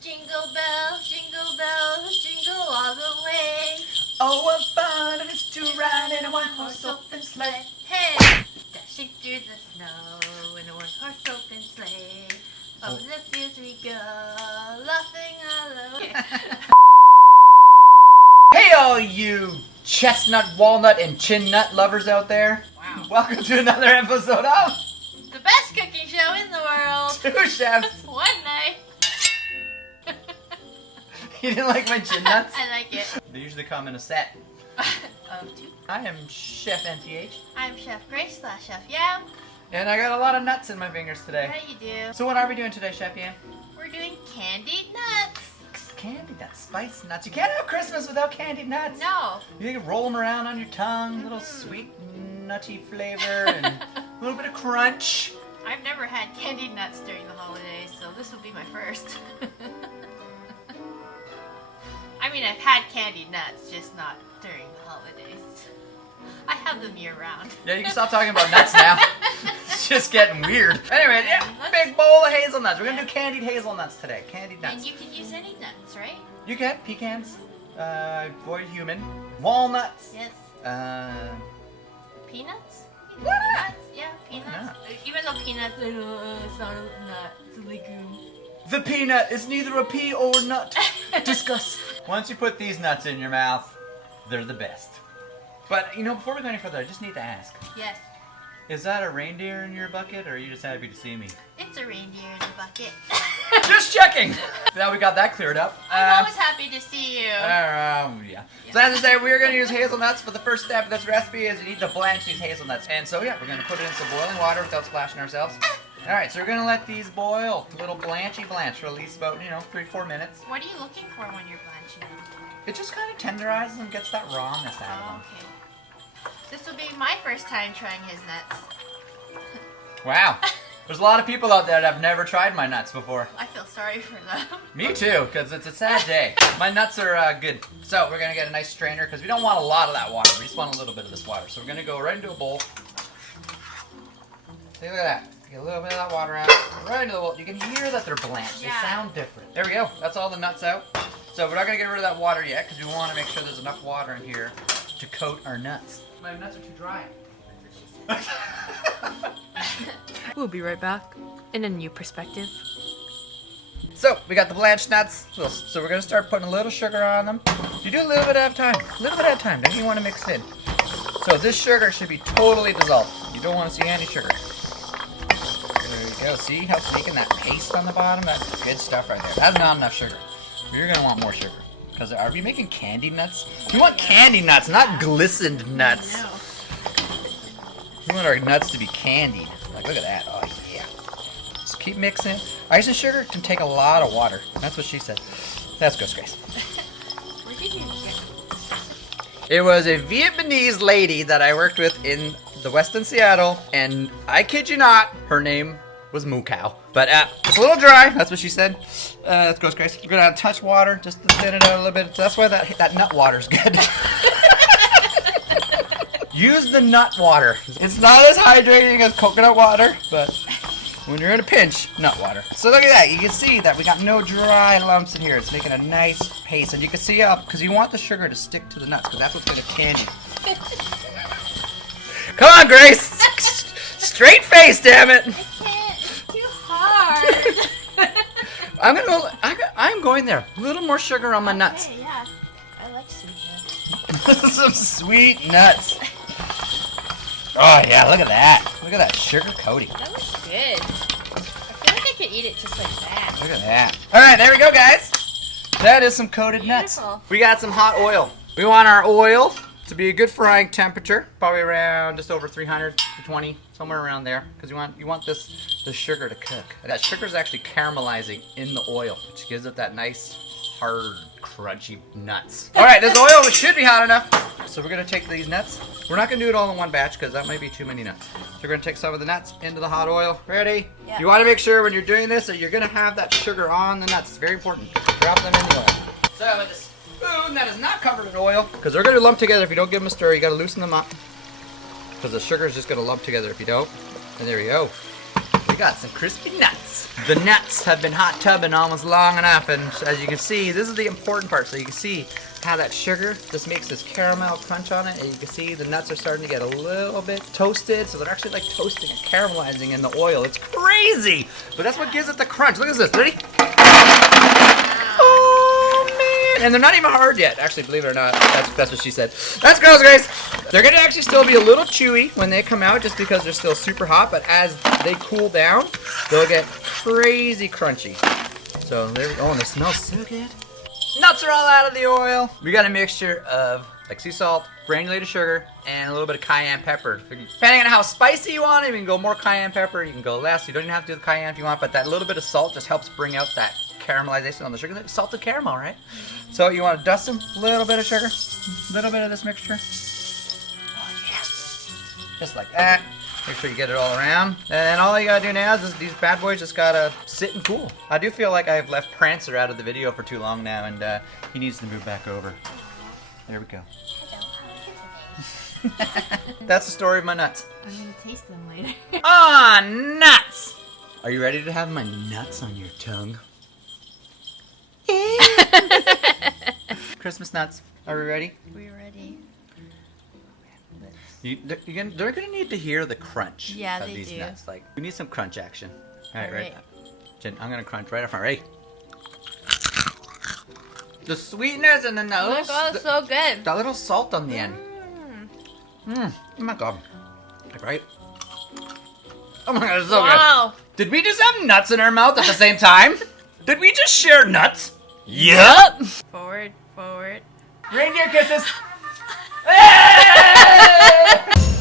jingle bells, jingle all the way. Oh, what fun it is to ride in a one-horse open sleigh. Hey, dashing through the snow in a one-horse open sleigh. Over the fields we go, laughing all the way. Hey, all you chestnut, walnut, and chin nut lovers out there. Wow. Welcome to another episode of The best cooking show in the world. Two Chefs. One night. You didn't like my chin nuts? I like it. They usually come in a set. Of two. I am Chef NTH. I'm Chef Grace / Chef Yam. And I got a lot of nuts in my fingers today. How you do? So what are we doing today, Chef Yam? We're doing candied nuts. Candied nuts, spice nuts. You can't have Christmas without candied nuts. No. You can roll them around on your tongue, little sweet, nutty flavor, and a little bit of crunch. I've never had candied nuts during the holidays, so this will be my first. I mean, I've had candied nuts, just not during the holidays. I have them year round. Yeah, you can stop talking about nuts now. It's just getting weird. Anyway, yeah, big bowl of hazelnuts. We're gonna do candied hazelnuts today. Candied nuts. And you can use any nuts, right? You can pecans, avoid human, walnuts. Yes. Peanuts? Why not? Nuts? Yeah, peanuts. not? Even though peanuts, it's not a nut, it's a legume. The peanut is neither a pea or a nut. Discuss. Once you put these nuts in your mouth, they're the best. But, you know, before we go any further, I just need to ask. Yes. Is that a reindeer in your bucket, or are you just happy to see me? It's a reindeer in a bucket. Just checking! Now we got that cleared up. I'm always happy to see you. Yeah. So as I say, we're going to use hazelnuts, but the first step of this recipe is you need to blanch these hazelnuts. And so, yeah, we're going to put it in some boiling water without splashing ourselves. Alright, so we're going to let these boil. A little blanch for at least about, 3-4 minutes. What are you looking for when you're blanching them? It just kind of tenderizes and gets that rawness out of them. Okay. This will be my first time trying his nuts. Wow. There's a lot of people out there that have never tried my nuts before. I feel sorry for them. Me too, because it's a sad day. My nuts are good. So we're going to get a nice strainer, because we don't want a lot of that water. We just want a little bit of this water. So we're going to go right into a bowl. See, look at that. Get a little bit of that water out. Right into the bowl. You can hear that they're blanched. Yeah. They sound different. There we go. That's all the nuts out. So we're not going to get rid of that water yet, because we want to make sure there's enough water in here to coat our nuts. My nuts are too dry. We'll be right back in a new perspective. So, we got the blanched nuts. So we're going to start putting a little sugar on them. You do a little bit at a time. A little bit at a time. Then you want to mix it in. So this sugar should be totally dissolved. You don't want to see any sugar. There you go. See how it's making that paste on the bottom? That's good stuff right there. That's not enough sugar. You're going to want more sugar. Because are we making candy nuts? We want candy nuts, not glistened nuts. I know. We want our nuts to be candied. Like, look at that. Oh, yeah. Just keep mixing. Ice and sugar can take a lot of water. That's what she said. That's good, Grace. Where did you get? It was a Vietnamese lady that I worked with in the Western Seattle, and I kid you not, her name was Moo Cow. But it's a little dry. That's what she said. That's gross, Grace. We're gonna touch water just to thin it out a little bit. That's why that nut water's good. Use the nut water. It's not as hydrating as coconut water, but when you're in a pinch, nut water. So look at that. You can see that we got no dry lumps in here. It's making a nice paste, and you can see up because you want the sugar to stick to the nuts because that's what's gonna candy. Come on, Grace. Straight face, damn it. I can't. It's too hard. I'm going there. A little more sugar on my nuts. Okay, yeah. I like sweet nuts. Some sweet nuts. Oh yeah, look at that. Look at that sugar coating. That looks good. I feel like I could eat it just like that. Look at that. All right, there we go, guys. That is some coated nuts. Beautiful. We got some hot oil. We want our oil to be a good frying temperature, probably around just over 300 to 20, somewhere around there, because you want the sugar to cook. And that sugar is actually caramelizing in the oil, which gives it that nice, hard, crunchy nuts. All right, this oil should be hot enough. So we're gonna take these nuts. We're not gonna do it all in one batch because that might be too many nuts. So we're gonna take some of the nuts into the hot oil. Ready? Yeah. You wanna make sure when you're doing this that you're gonna have that sugar on the nuts. It's very important. Drop them in the oil. So with a spoon that is not covered in oil, because they're gonna lump together if you don't give them a stir. You gotta loosen them up because the sugar is just gonna lump together if you don't. And there you go. Look got some crispy nuts. The nuts have been hot tubbing almost long enough, and as you can see, this is the important part. So you can see how that sugar just makes this caramel crunch on it, and you can see the nuts are starting to get a little bit toasted, so they're actually like toasting and caramelizing in the oil. It's crazy, but that's what gives it the crunch. Look at this. Ready? Oh man! And they're not even hard yet. Actually, believe it or not, that's what she said. That's gross, guys. They're gonna actually still be a little chewy when they come out, just because they're still super hot. But as they cool down, they'll get crazy crunchy. So there we go. Oh, and they smell so good. Nuts are all out of the oil. We got a mixture of like sea salt, granulated sugar, and a little bit of cayenne pepper. Depending on how spicy you want it, you can go more cayenne pepper, you can go less. You don't even have to do the cayenne if you want, but that little bit of salt just helps bring out that caramelization on the sugar. Salted caramel, right? So you want to dust them, a little bit of sugar, a little bit of this mixture. Oh yeah. Just like that. Make sure you get it all around. And then all you gotta do now is these bad boys just gotta sit and cool. I do feel like I've left Prancer out of the video for too long now, and he needs to move back over. There we go. That's the story of my nuts. I'm gonna taste them later. Ah, nuts! Are you ready to have my nuts on your tongue? Christmas nuts. Are we ready? We're ready. They're gonna need to hear the crunch of they these do. nuts. Like, we need some crunch action. All right, All ready? right. Jen, I'm gonna crunch right up front. Ready? The sweetness and then that Oh my god, it's so good. that little salt on the end. Oh my god. Right? Oh my god, it's so Wow. good. Did we just have nuts in our mouth at the same time? Did we just share nuts? Yep. Forward, forward. Reindeer kisses. Hey!